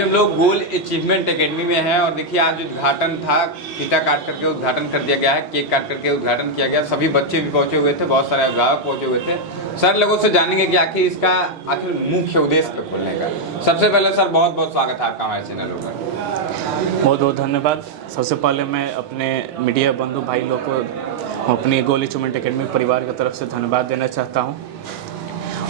हम लोग गोल achievement academy में हैं और देखिए आज उद्घाटन था, फीता काट करके उद्घाटन कर दिया गया है, केक काट करके उद्घाटन किया गया। सभी बच्चे भी पहुंचे हुए थे, बहुत सारे अभिभावक पहुंचे हुए थे। सर लोगों से जानेंगे कि आखिर इसका मुख्य उद्देश्य क्या खोलने का। सबसे पहले सर बहुत बहुत स्वागत है आपका हमारे चैनल पर। बहुत बहुत धन्यवाद। सबसे पहले मैं अपने मीडिया बंधु भाई लोग को अपनी गोल अचीवमेंट एकेडमी परिवार की तरफ से धन्यवाद देना चाहता हूँ।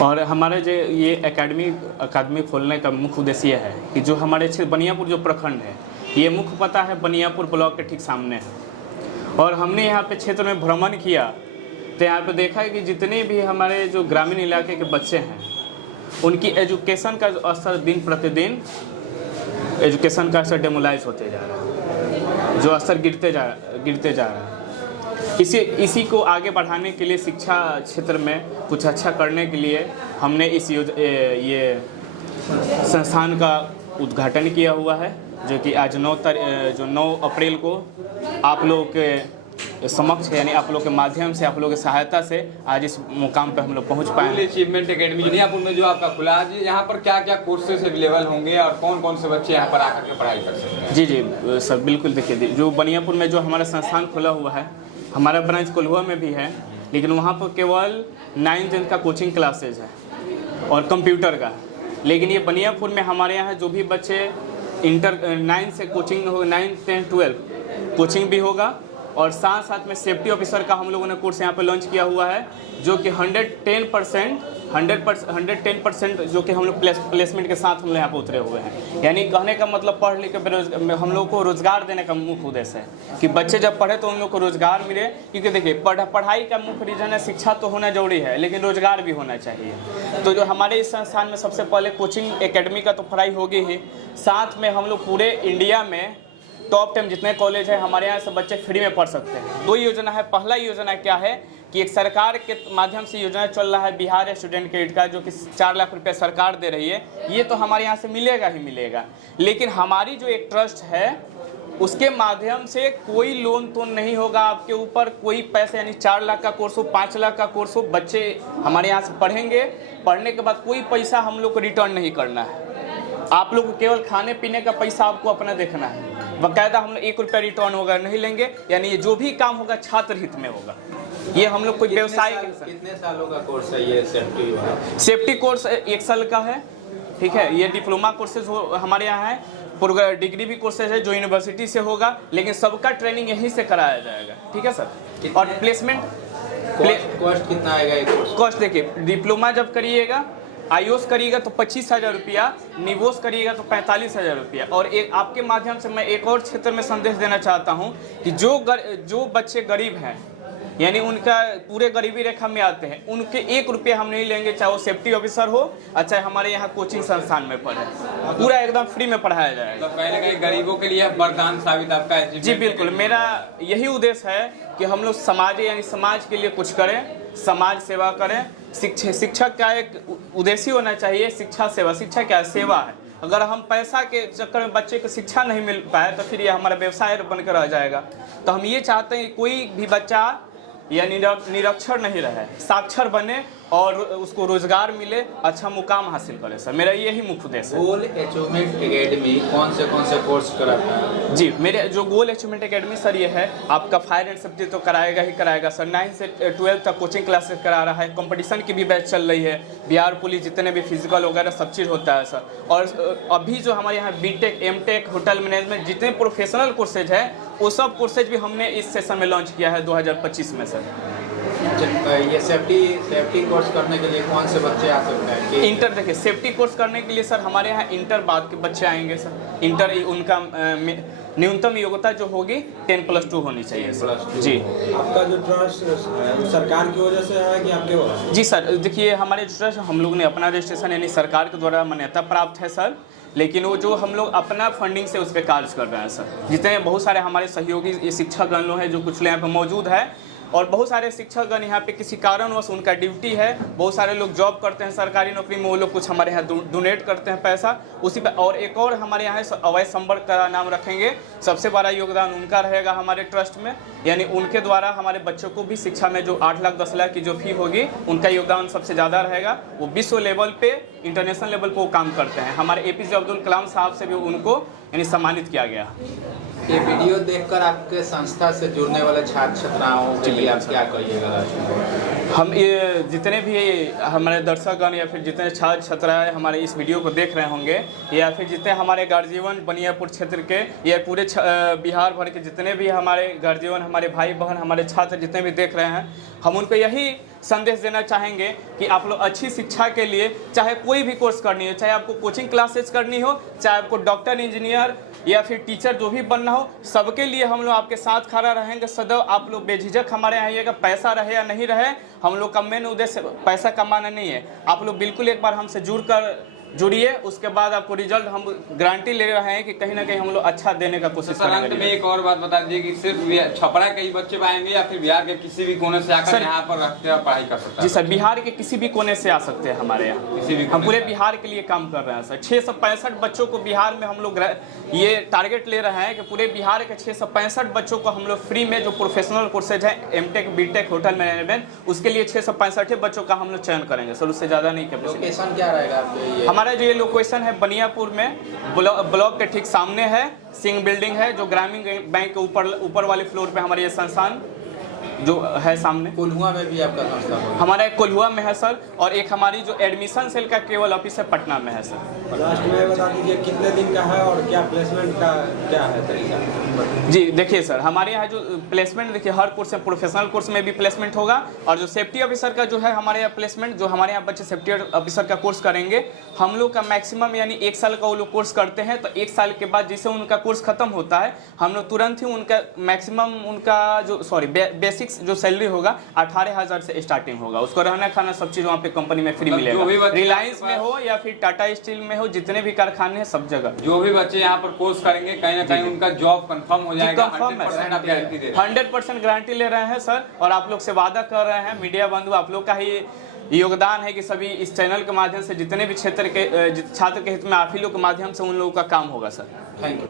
और हमारे जो ये अकादमी खोलने का मुख्य उद्देश्य यह है कि जो हमारे क्षेत्र बनियापुर जो प्रखंड है, ये मुख्य पता है बनियापुर ब्लॉक के ठीक सामने है। और हमने यहाँ पे क्षेत्र में भ्रमण किया तो यहाँ पे देखा है कि जितने भी हमारे जो ग्रामीण इलाके के बच्चे हैं, उनकी एजुकेशन का स्तर दिन प्रतिदिन एजुकेशन का स्तर डेमोलाइज होते जा रहा है, जो स्तर गिरते जा रहा है। इसी को आगे बढ़ाने के लिए शिक्षा क्षेत्र में कुछ अच्छा करने के लिए हमने ये संस्थान का उद्घाटन किया हुआ है, जो कि आज 9 अप्रैल को आप लोगों के समक्ष यानी आप लोग के माध्यम से, आप लोगों की सहायता से आज इस मुकाम पर हम लोग पहुंच पाए हैं। अचीवमेंट एकेडमी बनियापुर में जो आपका खुला आज, यहाँ पर क्या क्या कोर्सेज अवेलेबल होंगे और कौन कौन से बच्चे यहाँ पर आकर के पढ़ाई कर सकते हैं? जी सर, बिल्कुल। देखिए, जो बनियापुर में जो हमारा संस्थान खुला हुआ है, हमारा ब्रांच कोल्हुआ में भी है, लेकिन वहाँ पर केवल 9th का कोचिंग क्लासेज है और कंप्यूटर का। लेकिन ये बनियापुर में हमारे यहाँ जो भी बच्चे इंटर 9 से कोचिंग हो, 9, 10, 12 कोचिंग भी होगा। और साथ साथ में सेफ्टी ऑफिसर का हम लोगों ने कोर्स यहाँ पे लॉन्च किया हुआ है, जो कि 110% जो कि हम लोग प्लेसमेंट के साथ हम लोग यहाँ पे उतरे हुए हैं। यानी कहने का मतलब पढ़ लिख के हम लोग को रोजगार देने का मुख्य उद्देश्य है कि बच्चे जब पढ़े तो उन लोग को रोजगार मिले। क्योंकि देखिए, पढ़ाई का मुख्य रीजन है, शिक्षा तो होना जरूरी है, लेकिन रोजगार भी होना चाहिए। तो जो हमारे इस संस्थान में सबसे पहले कोचिंग एकेडमी का तो पढ़ाई होगी ही, साथ में हम लोग पूरे इंडिया में टॉप 10 जितने कॉलेज है हमारे यहाँ से बच्चे फ्री में पढ़ सकते हैं। 2 योजना है। पहला योजना क्या है कि एक सरकार के माध्यम से योजना चल रहा है बिहार स्टूडेंट क्रेडिट कार्ड, जो कि 4 लाख रुपये सरकार दे रही है। ये तो हमारे यहाँ से मिलेगा ही मिलेगा, लेकिन हमारी जो एक ट्रस्ट है उसके माध्यम से कोई लोन तो नहीं होगा आपके ऊपर, कोई पैसे, यानी 4 लाख का कोर्स हो, 5 लाख का कोर्स हो, बच्चे हमारे यहाँ से पढ़ेंगे। पढ़ने के बाद कोई पैसा हम लोग को रिटर्न नहीं करना है। आप लोग को केवल खाने पीने का पैसा आपको अपना देखना है। बाकायदा हम लोग 1 रुपया रिटर्न होगा नहीं लेंगे, यानी ये जो भी काम होगा छात्र हित में होगा। ये हम लोग कोई व्यवसाय कितने सालों का कोर्स है ये सेफ्टी कोर्स 1 साल का है, ठीक है। ये डिप्लोमा कोर्सेज हमारे यहाँ है, पूरा डिग्री भी कोर्सेज है जो यूनिवर्सिटी से होगा, लेकिन सबका ट्रेनिंग यहीं से कराया जाएगा, ठीक है सर। और प्लेसमेंट कॉस्ट कितना आएगा? कॉस्ट देखिए, डिप्लोमा जब करिएगा, आईओस करिएगा तो 25,000 रुपया, निवोस करिएगा तो 45,000 रुपया। और एक आपके माध्यम से मैं एक और क्षेत्र में संदेश देना चाहता हूं कि जो बच्चे गरीब हैं, यानी उनका पूरे गरीबी रेखा में आते हैं, उनके 1 रुपया हम नहीं लेंगे, चाहे वो सेफ्टी ऑफिसर हो, चाहे हमारे यहाँ कोचिंग संस्थान में पढ़े, पूरा एकदम फ्री में पढ़ाया जाएगा। तो कहीं ना कहीं गरीबों के लिए वरदान साबित आपका है। जी बिल्कुल, मेरा यही उद्देश्य है कि हम लोग समाज के लिए कुछ करें, समाज सेवा करें। शिक्षक का एक उद्देश्य होना चाहिए शिक्षा सेवा। शिक्षा क्या है? सेवा है। अगर हम पैसा के चक्कर में बच्चे को शिक्षा नहीं मिल पाए तो फिर ये हमारा व्यवसाय बनकर रह जाएगा। तो हम ये चाहते हैं कि कोई भी बच्चा या निरक्षर नहीं रहे, साक्षर बने और उसको रोजगार मिले, अच्छा मुकाम हासिल करे। सर मेरा यही मुख्य उद्देश्य है। गोल अचीवमेंट एकेडमी कौन से कोर्स कराता है? जी, मेरे जो गोल अचीवमेंट एकेडमी सर ये है, आपका फायर एंड सेफ्टी तो कराएगा ही कराएगा सर। 9 से 12 तक कोचिंग क्लासेस करा रहा है, कंपटीशन की भी बैच चल रही है, बिहार पुलिस जितने भी फिजिकल वगैरह सब चीज़ होता है सर। और अभी जो हमारे यहाँ बीटेक, एमटेक, होटल मैनेजमेंट जितने प्रोफेशनल कोर्सेज है, वो सब कोर्सेज भी हमने इस सेशन में लॉन्च किया है 2025 में सर। ये सेफ्टी कोर्स करने के लिए कौन से बच्चे आ सकते हैं? इंटर, देखिए सेफ्टी कोर्स करने के लिए सर हमारे यहाँ इंटर बाद के बच्चे आएंगे सर। इंटर उनका न्यूनतम योग्यता जो होगी 10+2 होनी चाहिए सर। जी, आपका जो ट्रस्ट सरकार की वजह से है कि आपके वजह से? जी सर, देखिए हमारे ट्रस्ट, हम लोग ने अपना रजिस्ट्रेशन यानी सरकार के द्वारा मान्यता प्राप्त है सर, लेकिन वो जो हम लोग अपना फंडिंग से उस पर कार्य कर रहे हैं सर। जितने बहुत सारे हमारे सहयोगी ये शिक्षकगण लोग हैं जो कुछ यहाँ पे मौजूद है, और बहुत सारे शिक्षकगण यहाँ पे किसी कारणवश उनका ड्यूटी है, बहुत सारे लोग जॉब करते हैं सरकारी नौकरी में, वो लोग कुछ हमारे यहाँ डोनेट करते हैं पैसा उसी पे। और एक और हमारे यहाँ अवैध संपर्क का नाम रखेंगे, सबसे बड़ा योगदान उनका रहेगा हमारे ट्रस्ट में, यानी उनके द्वारा हमारे बच्चों को भी शिक्षा में जो 8 लाख 10 लाख की जो फी होगी उनका योगदान सबसे ज़्यादा रहेगा। वो विश्व लेवल पे, इंटरनेशनल लेवल पे वो काम करते हैं। हमारे APJ अब्दुल कलाम साहब से भी उनको यानी सम्मानित किया गया। ये वीडियो देखकर आपके संस्था से जुड़ने वाले छात्र छात्राओं के लिए आप क्या कहिएगा? हम ये जितने भी हमारे दर्शकगण या फिर जितने छात्र छात्राएं हमारे इस वीडियो को देख रहे होंगे, या फिर जितने हमारे गार्जियन बनियापुर क्षेत्र के या पूरे बिहार भर के जितने भी हमारे गार्जियन, हमारे भाई बहन, हमारे छात्र जितने भी देख रहे हैं, हम उनको यही संदेश देना चाहेंगे कि आप लोग अच्छी शिक्षा के लिए चाहे कोई भी कोर्स करनी हो, चाहे आपको कोचिंग क्लासेस करनी हो, चाहे आपको डॉक्टर, इंजीनियर या फिर टीचर जो भी बनना हो, सबके लिए हम लोग आपके साथ खड़ा रहेंगे सदैव। आप लोग बेझिझक हमारे यहाँ आइएगा, पैसा रहे या नहीं रहे, हम लोग का मेन उद्देश्य पैसा कमाना नहीं है। आप लोग बिल्कुल एक बार हमसे जुड़िए, उसके बाद आपको रिजल्ट हम गारंटी ले रहे हैं कि कहीं ना कहीं हम लोग अच्छा देने का कोशिश करेंगे। अंत में एक और बात बता दीजिए कि सिर्फ छपरा के ही बच्चे आएंगे या फिर बिहार के किसी भी कोने से आकर यहाँ पर रखते हैं पढ़ाई कर सकते हैं? जी सर, बिहार के किसी भी कोने से आ सकते हैं हमारे यहाँ, किसी भी हम पूरे बिहार के लिए काम कर रहे हैं सर। 665 बच्चों को बिहार में हम लोग ये टारगेट ले रहे हैं कि पूरे बिहार के 665 बच्चों को हम लोग फ्री में जो प्रोफेशनल कोर्सेज है MTech BTech होटल मैनेजमेंट, उसके लिए 665 बच्चों का हम लोग चयन करेंगे सर, उससे ज़्यादा नहीं। लोकेशन क्या रहेगा आपके? हमारा जो ये लोकेशन है बनियापुर में, ब्लॉक के ठीक सामने है, सिंह बिल्डिंग है जो ग्रामीण बैंक के ऊपर वाले फ्लोर पे हमारे ये संस्थान जो है सामने। कोल्हुआ में भी आपका संस्था है? हमारा एक कोल्हुआ में है सर, और एक हमारी जो एडमिशन सेल का केवल ऑफिस है पटना में है सर। लास्ट में बता दीजिए कितने दिन का है और क्या प्लेसमेंट का क्या है तरीका? जी देखिए सर, हमारे यहाँ जो प्लेसमेंट देखिए हर कोर्स में, प्रोफेशनल कोर्स में भी प्लेसमेंट होगा, और जो सेफ्टी ऑफिसर का जो है हमारे यहाँ प्लेसमेंट, जो हमारे यहाँ बच्चे सेफ्टी ऑफिसर का कोर्स करेंगे, हम लोग का मैक्सिमम यानी 1 साल का वो लोग कोर्स करते हैं, तो 1 साल के बाद जिससे उनका कोर्स खत्म होता है, हम लोग तुरंत ही उनका मैक्सिमम उनका जो बेसिक्स जो सैलरी होगा 18,000 से स्टार्टिंग होगा। उसको रहना खाना सब चीज़ वहाँ पे कंपनी में फ्री मिलेगा, रिलायंस में हो या फिर टाटा स्टील में हो, जितने भी कारखाने हैं सब जगह। जो भी बच्चे यहाँ पर कोर्स करेंगे कहीं ना कहीं उनका जॉब कंफर्म हो जाएगा, 100% गारंटी ले रहे हैं सर, और आप लोग से वादा कर रहे हैं मीडिया बंधु, आप लोग का ही योगदान है कि सभी इस चैनल के माध्यम से जितने भी क्षेत्र के छात्र के हित में आप ही लोग के माध्यम से उन लोगों का काम होगा सर। Thank you.